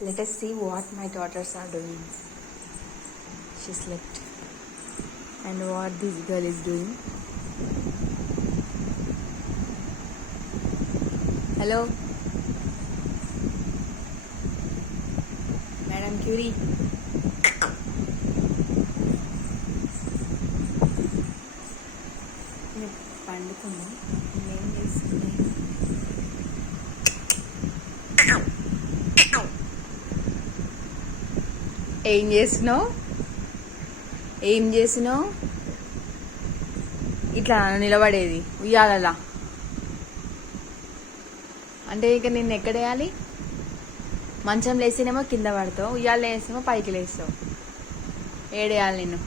Let us see what my daughters are doing. She slept. And what this girl is doing. Hello. Madam Curie. పండుకుంది ఏం చేస్తుంది ఏం చేసినావు ఇట్లా నిలబడేది ఉయ్యాలలా అంటే ఇక నిన్ను ఎక్కడేయాలి మంచం లేసినేమో కింద పడతావు ఉయ్యాల వేసేమో పైకి లేస్తావు ఏడేయాలి నిన్ను